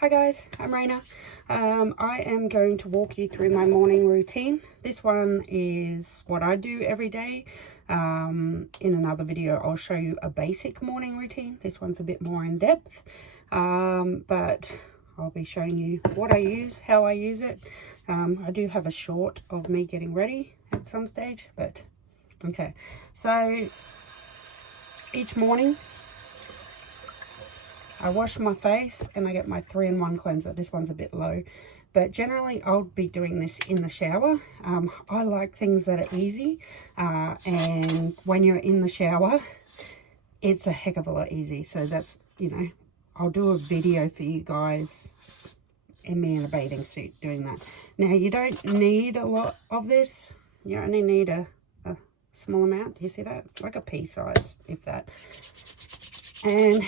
Hi guys, I'm Raina. I am going to walk you through my morning routine. This one is what I do every day. In another video, I'll show you a basic morning routine. This one's a bit more in depth, but I'll be showing you what I use, how I use it. I do have a short of me getting ready at some stage, but okay. So each morning, I wash my face and I get my 3-in-1 cleanser. This one's a bit low, but generally I'll be doing this in the shower. I like things that are easy, and when you're in the shower, it's a heck of a lot easy. So that's, you know, I'll do a video for you guys in me in a bathing suit doing that. Now, you don't need a lot of this. You only need a small amount. Do you see that? It's like a pea size, if that. And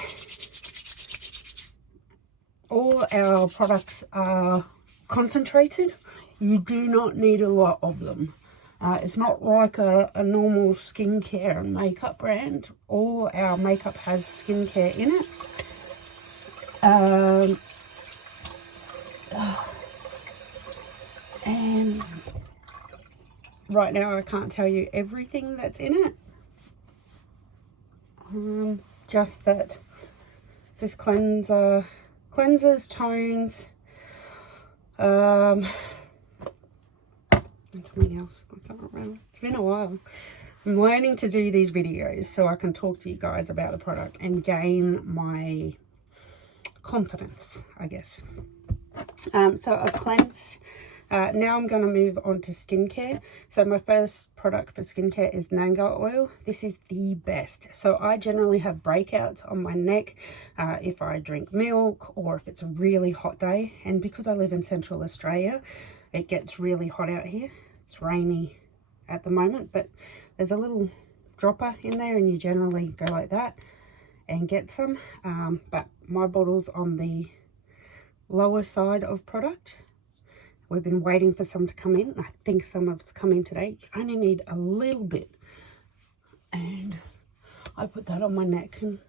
all our products are concentrated. You do not need a lot of them. It's not like a normal skincare and makeup brand. All our makeup has skincare in it. And right now I can't tell you everything that's in it. Just that this cleanses, tones, and something else. I can't remember. It's been a while. I'm learning to do these videos so I can talk to you guys about the product and gain my confidence, I guess. So I've cleansed. Now I'm going to move on to skincare. So my first product for skincare is Nanga oil. This is the best. So I generally have breakouts on my neck if I drink milk or if it's a really hot day. And because I live in Central Australia, it gets really hot out here. It's rainy at the moment, but there's a little dropper in there and you generally go like that and get some. But my bottle's on the lower side of product. We've been waiting for some to come in. I think some have come in today. You only need a little bit. And I put that on my neck. And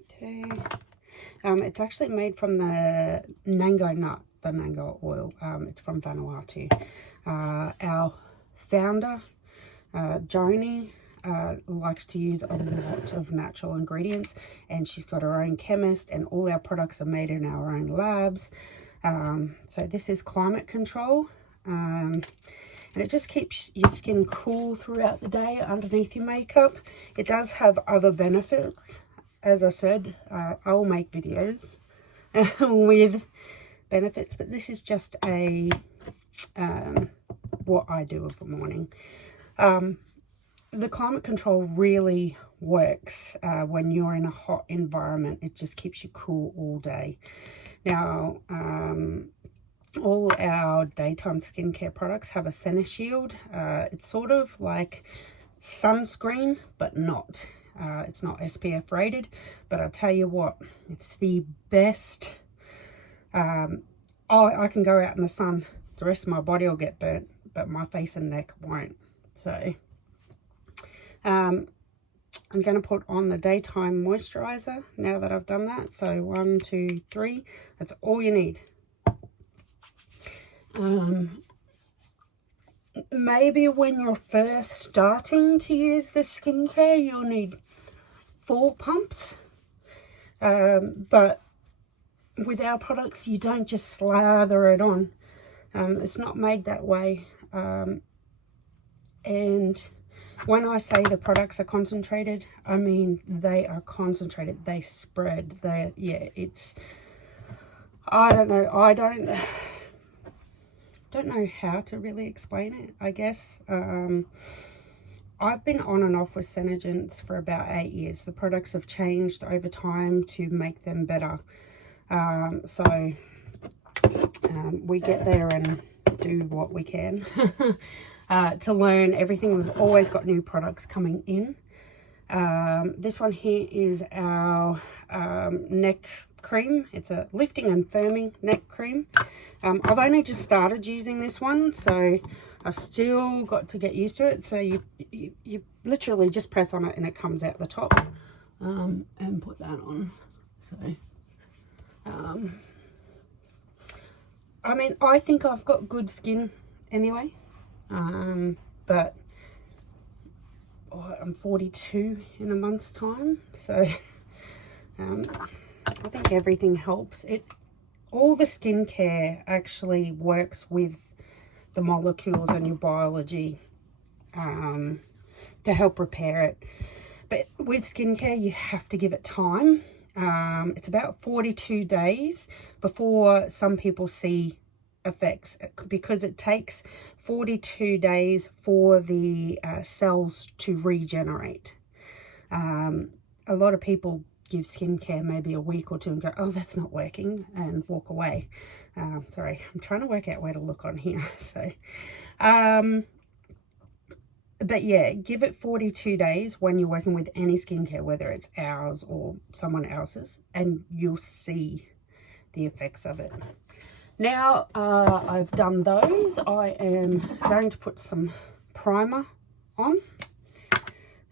okay. It's actually made from the Nango nut, the Nango oil. It's from Vanuatu. Our founder, Joni, likes to use a lot of natural ingredients, and she's got her own chemist, and all our products are made in our own labs. So this is climate control, and it just keeps your skin cool throughout the day underneath your makeup. It does have other benefits. As I said, I'll make videos with benefits, but this is just a what I do of the morning. The climate control really works when you're in a hot environment. It just keeps you cool all day. Now, all our daytime skincare products have a Senishield. It's sort of like sunscreen, but not. It's not SPF rated, but I'll tell you what, it's the best. I can go out in the sun. The rest of my body will get burnt, but my face and neck won't. So I'm going to put on the daytime moisturizer now that I've done that. So 1, 2, 3, that's all you need. Maybe when you're first starting to use the skincare, you'll need 4 pumps. But with our products, you don't just slather it on. It's not made that way. And when I say the products are concentrated, I mean they are concentrated. They spread. It's, I don't know. I don't know how to really explain it, I guess. I've been on and off with Senegence for about 8 years. The products have changed over time to make them better. We get there and do what we can to learn everything. We've always got new products coming in. This one here is our neck cream. It's a lifting and firming neck cream. I've only just started using this one, so I've still got to get used to it. So you literally just press on it and it comes out the top, and put that on. So, I mean, I think I've got good skin anyway, but I'm 42 in a month's time, so I think everything helps. All the skincare actually works with the molecules and your biology to help repair it. But with skincare, you have to give it time. It's about 42 days before some people see effects, because it takes 42 days for the cells to regenerate. A lot of people give skincare maybe a week or two and go, oh, that's not working, and walk away. Sorry, I'm trying to work out where to look on here. So, but yeah, give it 42 days when you're working with any skincare, whether it's ours or someone else's, and you'll see the effects of it. Now I've done those, I am going to put some primer on,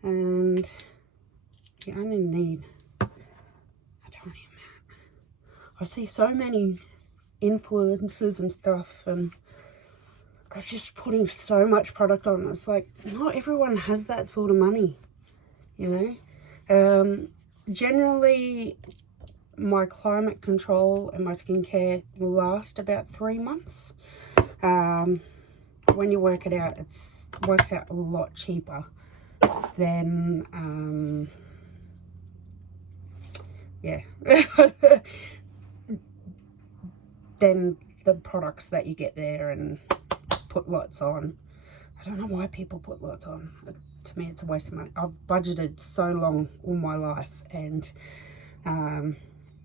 and you only need a tiny amount. I see so many influencers and stuff, and they're just putting so much product on. It's like, not everyone has that sort of money, you know. Generally, my climate control and my skincare will last about 3 months. When you work it out, it works out a lot cheaper than than the products that you get there and put lots on. I don't know why people put lots on. To me, it's a waste of money. I've budgeted so long all my life, and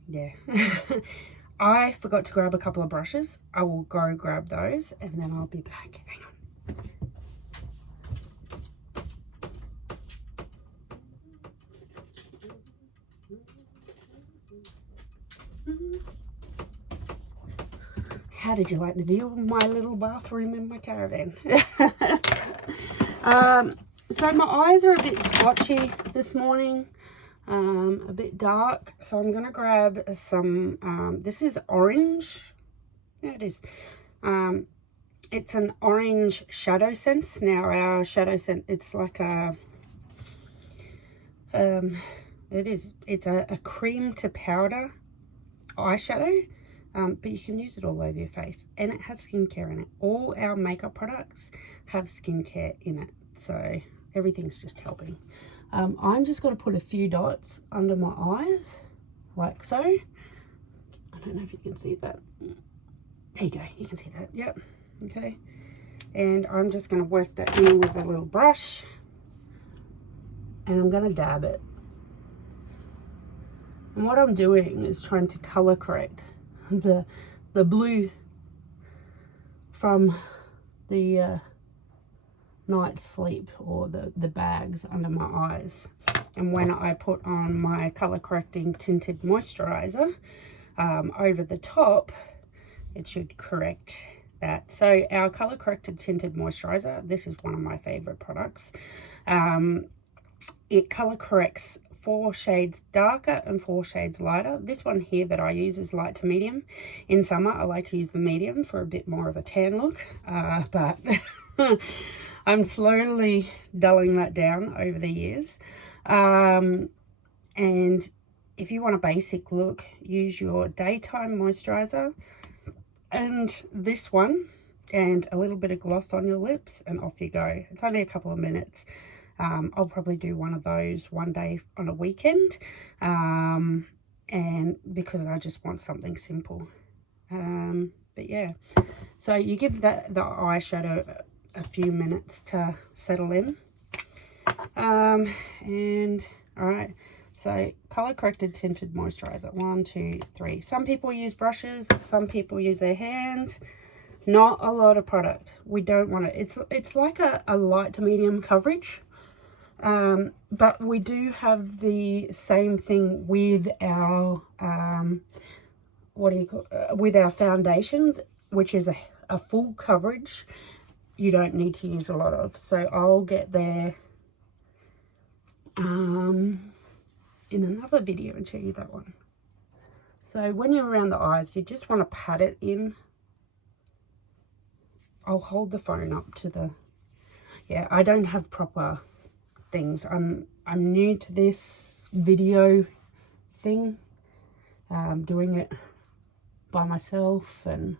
yeah. I forgot to grab a couple of brushes. I will go grab those and then I'll be back. Hang on. How did you like the view of my little bathroom in my caravan? So my eyes are a bit splotchy this morning. A bit dark, so I'm gonna grab some this is orange. Yeah, it is. It's an orange Shadow Sense. Now our Shadow Sense, it's like a it's a cream to powder eyeshadow, but you can use it all over your face, and it has skincare in it. All our makeup products have skincare in it, so everything's just helping. I'm just going to put a few dots under my eyes, like so. I don't know if you can see that. There you go, you can see that, yep. Okay, and I'm just going to work that in with a little brush, and I'm going to dab it. And what I'm doing is trying to color correct the blue from the night's sleep, or the bags under my eyes. And when I put on my color correcting tinted moisturizer over the top, it should correct that. So our color corrected tinted moisturizer, this is one of my favorite products. It color corrects 4 shades darker and 4 shades lighter. This one here that I use is light to medium. In summer, I like to use the medium for a bit more of a tan look, but I'm slowly dulling that down over the years. And if you want a basic look, use your daytime moisturizer and this one, and a little bit of gloss on your lips, and off you go. It's only a couple of minutes. I'll probably do one of those one day on a weekend, and because I just want something simple. But yeah, so you give the eyeshadow a few minutes to settle in. And all right, so color corrected tinted moisturizer, 1, 2, 3. Some people use brushes, some people use their hands. Not a lot of product. We don't want it. It's like a light to medium coverage. But we do have the same thing with our with our foundations, which is a full coverage. You don't need to use a lot of. So I'll get there in another video and show you that one. So when you're around the eyes, you just want to pat it in. I'll hold the phone up to the, yeah, I don't have proper things. I'm new to this video thing, doing it by myself, and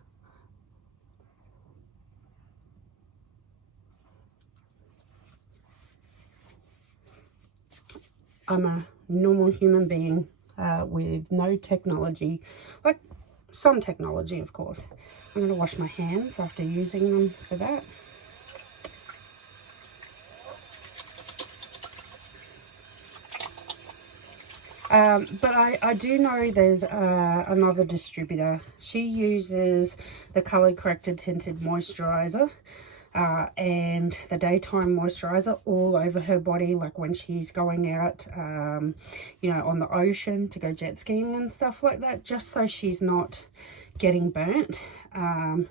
I'm a normal human being with no technology, like some technology, of course. I'm going to wash my hands after using them for that. But I do know there's another distributor. She uses the Color Corrected Tinted Moisturizer and the daytime moisturizer all over her body, like when she's going out, you know, on the ocean to go jet skiing and stuff like that, just so she's not getting burnt. I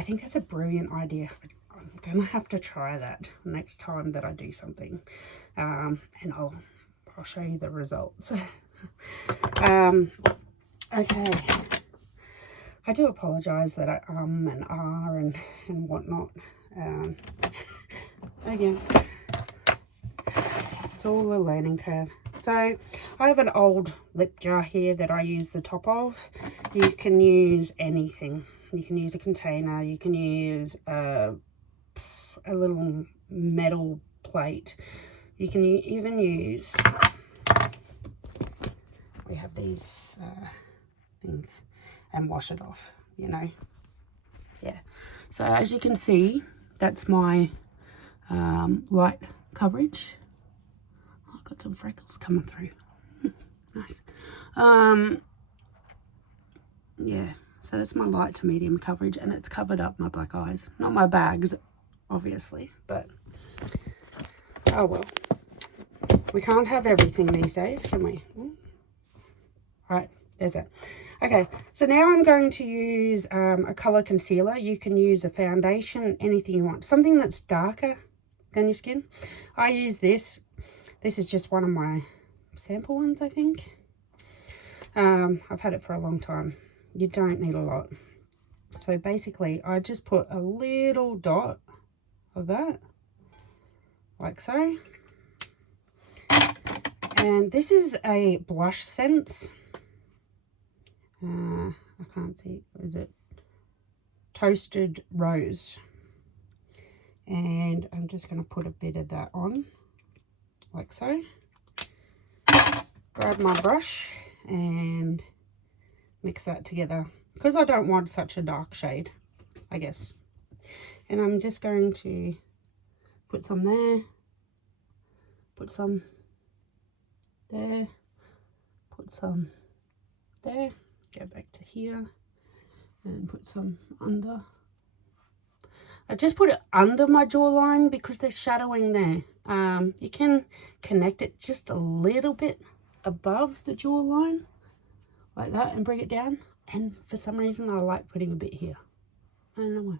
think that's a brilliant idea. I'm gonna have to try that next time that I do something, and I'll show you the results. Okay, I do apologize that I and ah and whatnot. Again, it's all a learning curve. So I have an old lip jar here that I use the top of. You can use anything. You can use a container, you can use a little metal plate, you can even use, we have these things, and wash it off, you know. Yeah, so as you can see, that's my light coverage. Oh, I've got some freckles coming through. Nice. Yeah, so that's my light to medium coverage, and it's covered up my black eyes. Not my bags, obviously, but oh well. We can't have everything these days, can we? Right, there's it. Okay, so now I'm going to use a colour concealer. You can use a foundation, anything you want. Something that's darker than your skin. I use this. This is just one of my sample ones, I think. I've had it for a long time. You don't need a lot. So basically, I just put a little dot of that, like so. And this is a Blush Sense. I can't see, is it Toasted Rose? And I'm just going to put a bit of that on, like so. Grab my brush and mix that together, because I don't want such a dark shade, I guess. And I'm just going to put some there, put some there, put some there, go back to here and put some under. I just put it under my jawline because there's shadowing there. You can connect it just a little bit above the jawline like that and bring it down, and for some reason I like putting a bit here. I don't know why.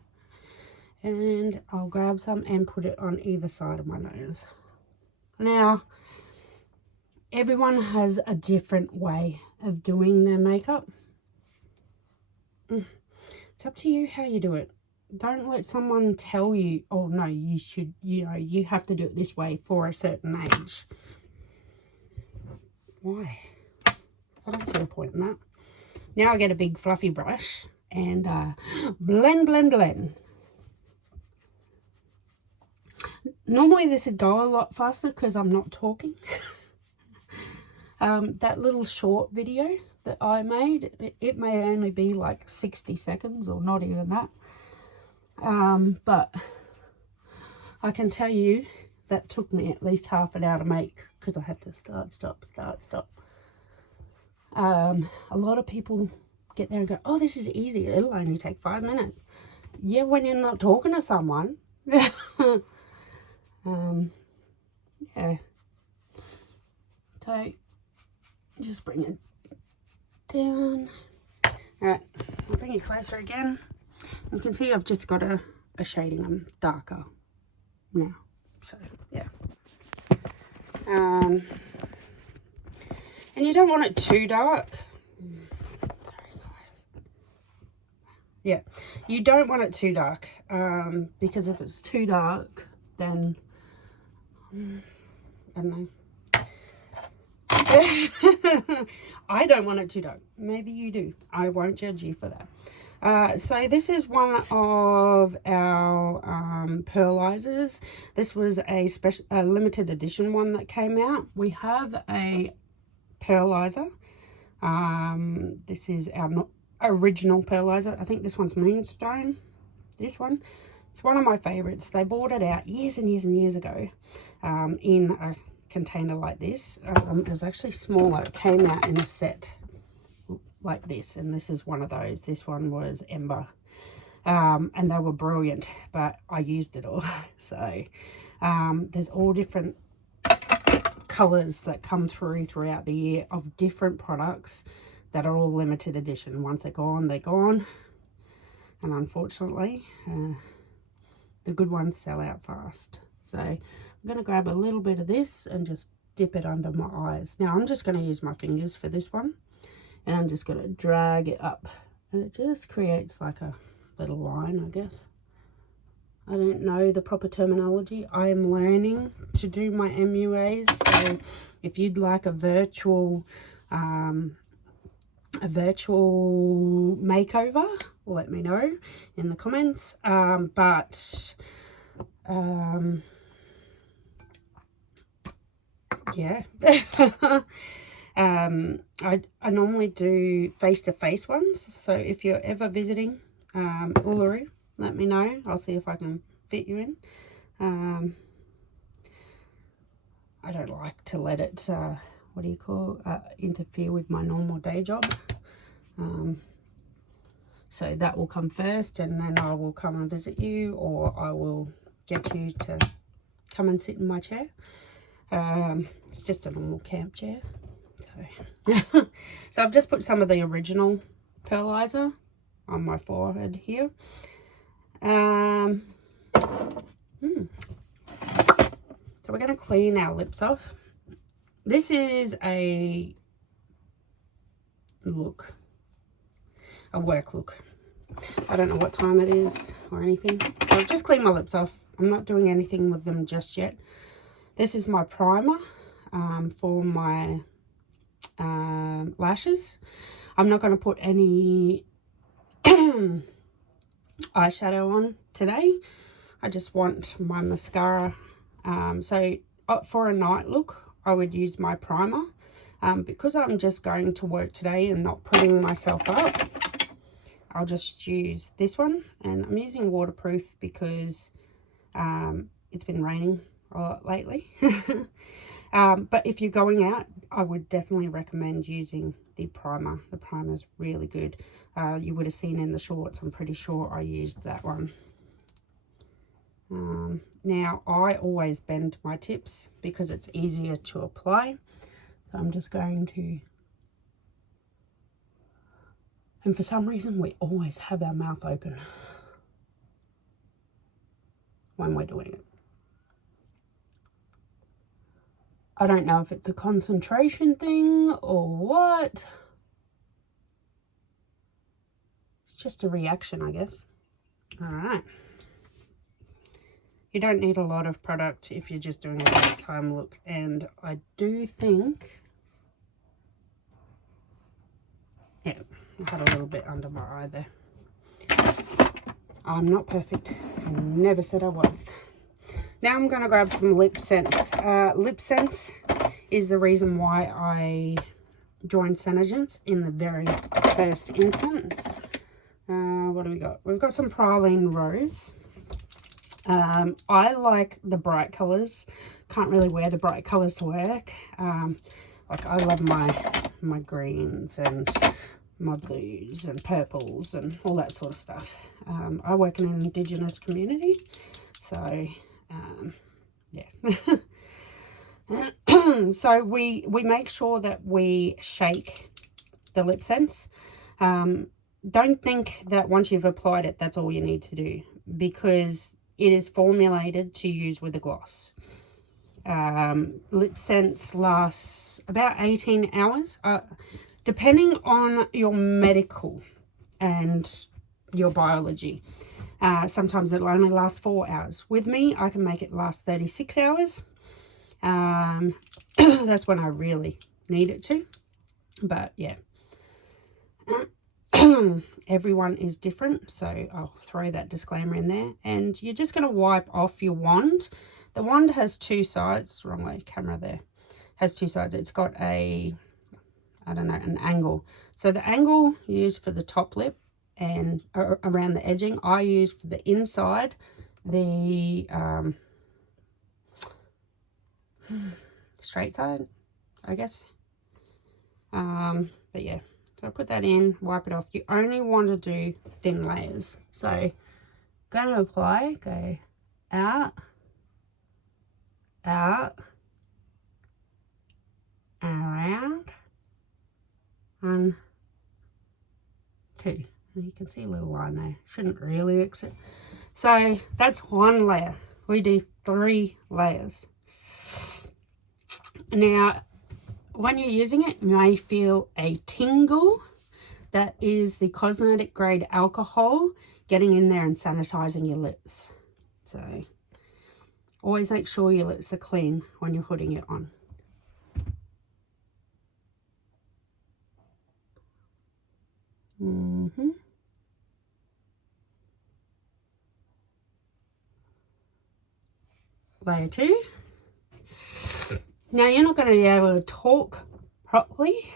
And I'll grab some and put it on either side of my nose. Now, everyone has a different way of doing their makeup. It's up to you how you do it. Don't let someone tell you, oh no, you should, you know, you have to do it this way for a certain age. Why? I don't see the point in that. Now I get a big fluffy brush and blend, blend, blend. Normally this would go a lot faster because I'm not talking. That little short video that I made, it may only be like 60 seconds or not even that. But I can tell you that took me at least half an hour to make because I had to start, stop, start, stop. A lot of people get there and go, oh, this is easy. It'll only take 5 minutes. Yeah, when you're not talking to someone. Yeah. So just bring it down. All right, I'll bring it closer again. You can see I've just got a shading. I'm darker now. So yeah. And you don't want it too dark. Yeah, you don't want it too dark, because if it's too dark, then I don't know. I don't want it too dark. Maybe you do. I won't judge you for that. So this is one of our pearlizers. This was a limited edition one that came out. We have a pearlizer. This is our original pearlizer. I think this one's Moonstone. This one. It's one of my favorites. They bought it out years and years and years ago in a container like this. It was actually smaller. It came out in a set like this, and this is one of those. This one was Ember, and they were brilliant, but I used it all. So there's all different colors that come throughout the year of different products that are all limited edition. Once they're gone, they're gone, and unfortunately the good ones sell out fast. So I'm going to grab a little bit of this and just dip it under my eyes. Now I'm just going to use my fingers for this one, and I'm just going to drag it up, and it just creates like a little line, I guess. I don't know the proper terminology. I'm learning to do my MUAs, so if you'd like a virtual makeover, let me know in the comments. Yeah. I normally do face-to-face ones, so if you're ever visiting Uluru, let me know. I'll see if I can fit you in. I don't like to let it interfere with my normal day job. So that will come first, and then I will come and visit you, or I will get you to come and sit in my chair. It's just a normal camp chair. So, so I've just put some of the original pearlizer on my forehead here. So we're going to clean our lips off. This is a look, a work look. I don't know what time it is or anything. I've just cleaned my lips off. I'm not doing anything with them just yet. This is my primer for my lashes. I'm not going to put any eyeshadow on today. I just want my mascara. So for a night look, I would use my primer. Because I'm just going to work today and not putting myself up, I'll just use this one, and I'm using waterproof because it's been raining a lot lately. But if you're going out, I would definitely recommend using the primer. The primer is really good. You would have seen in the shorts, I'm pretty sure I used that one. Now I always bend my tips because it's easier to apply. So I'm just going to, and for some reason we always have our mouth open when we're doing it. I don't know if it's a concentration thing or what. It's just a reaction, I guess. All right. You don't need a lot of product if you're just doing a daytime look, and I do think, yeah, I had a little bit under my eye there. I'm not perfect. I never said I was. Now I'm going to grab some lip scents. Lip scents is the reason why I joined Senegence in the very first instance. What do we got? We've got some Praline Rose. I like the bright colours. Can't really wear the bright colours to work. Like I love my greens and my blues and purples and all that sort of stuff. I work in an Indigenous community, so yeah. So we make sure that we shake the lip scents. Don't think that once you've applied it, that's all you need to do, because it is formulated to use with a gloss. Lip scents last about 18 hours, depending on your medical and your biology. Sometimes it'll only last 4 hours. With me, I can make it last 36 hours. That's when I really need it to. But yeah, everyone is different, so I'll throw that disclaimer in there. And you're just going to wipe off your wand. The wand has 2 sides. Wrong way, camera there. Has 2 sides. It's got a, I don't know, an angle. So the angle you use for the top lip and around the edging, I use for the inside, the straight side, I guess. But yeah, so I put that in, wipe it off. You only want to do thin layers. So going to apply, go out, out, and around, 1, 2. You can see a little line there. Shouldn't really mix it. So that's 1 layer. We do 3 layers. Now, when you're using it, you may feel a tingle. That is the cosmetic grade alcohol getting in there and sanitizing your lips. So always make sure your lips are clean when you're putting it on. Layer 2. Now you're not going to be able to talk properly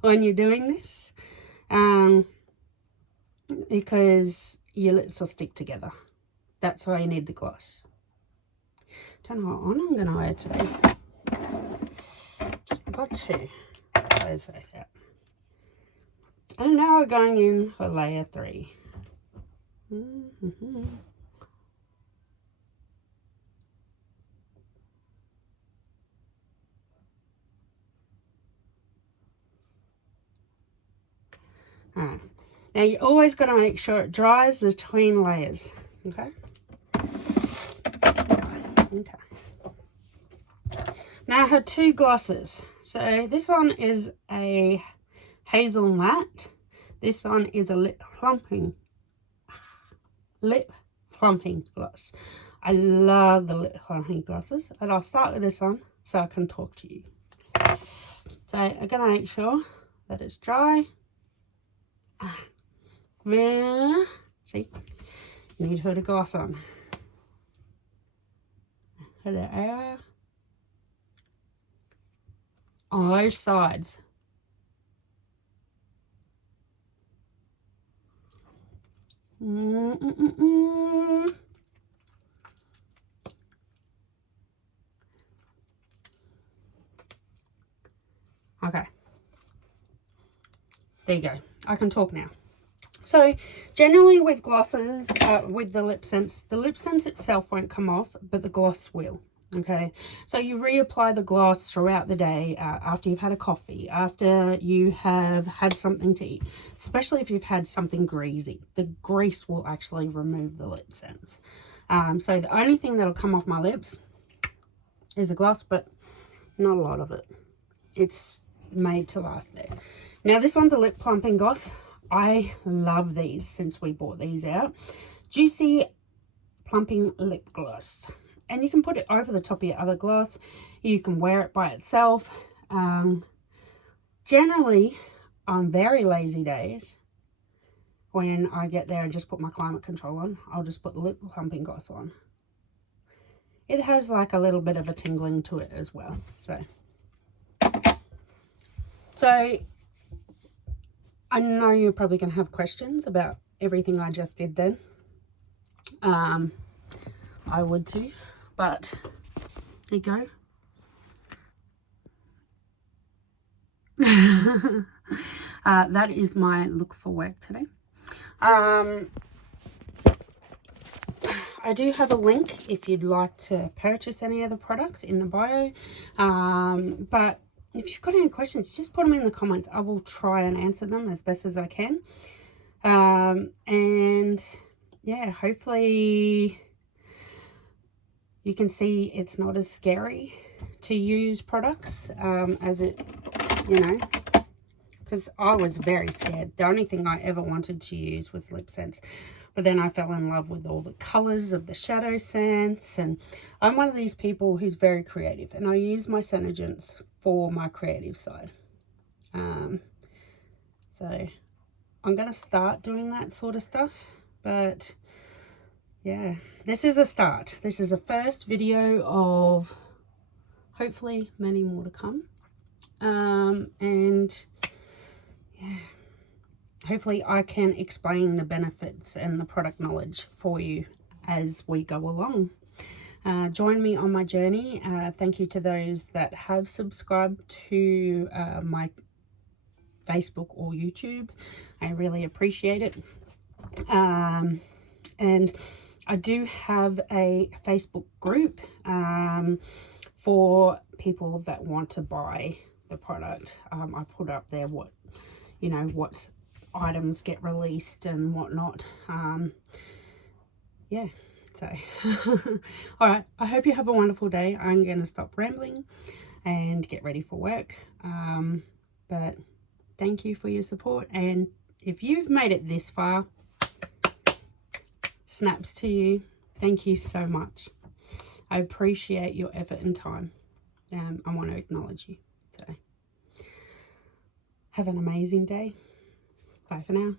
when you're doing this, because your lips will stick together. That's why you need the gloss. Don't know what one I'm going to wear today. I've got 2 layers like that. And now we're going in for layer 3. Alright, now you always got to make sure it dries between layers, okay? Okay. Now I have 2 glosses. So this one is a hazelnut. This one is a lip plumping gloss. I love the lip plumping glosses, and I'll start with this one so I can talk to you. So I'm going to make sure that it's dry. See, you need to put a gloss on. Put it out on both sides. Okay. There you go. I can talk now. So generally with glosses, with the lip sense itself won't come off, but the gloss will. Okay, so you reapply the gloss throughout the day, after you've had a coffee, after you have had something to eat, especially if you've had something greasy. The grease will actually remove the lip sense. So the only thing that'll come off my lips is the gloss, but not a lot of it. It's made to last there. Now this one's a lip plumping gloss. I love these since we bought these out. Juicy Plumping Lip Gloss. And you can put it over the top of your other gloss. You can wear it by itself. Generally, on very lazy days, when I get there and just put my climate control on, I'll just put the lip plumping gloss on. It has like a little bit of a tingling to it as well. So I know you're probably going to have questions about everything I just did then. I would too, but there you go. That is my look for work today. I do have a link if you'd like to purchase any of the products in the bio. But if you've got any questions, just put them in the comments. I will try and answer them as best as I can. And yeah, hopefully you can see it's not as scary to use products as it, because I was very scared. The only thing I ever wanted to use was Lip Sense. But then I fell in love with all the colours of the Shadow Sense. And I'm one of these people who's very creative. And I use my Senegence for my creative side. So I'm going to start doing that sort of stuff. But yeah, this is a start. This is a first video of hopefully many more to come. And yeah, hopefully I can explain the benefits and the product knowledge for you as we go along. Join me on my journey. Thank you to those that have subscribed to my Facebook or YouTube. I really appreciate it. And I do have a Facebook group for people that want to buy the product. I put up there what items get released and whatnot. Yeah, so all right, I hope you have a wonderful day. I'm going to stop rambling and get ready for work. But thank you for your support, and if you've made it this far, snaps to you. Thank you so much. I appreciate your effort and time. I want to acknowledge you. So have an amazing day. Bye for now.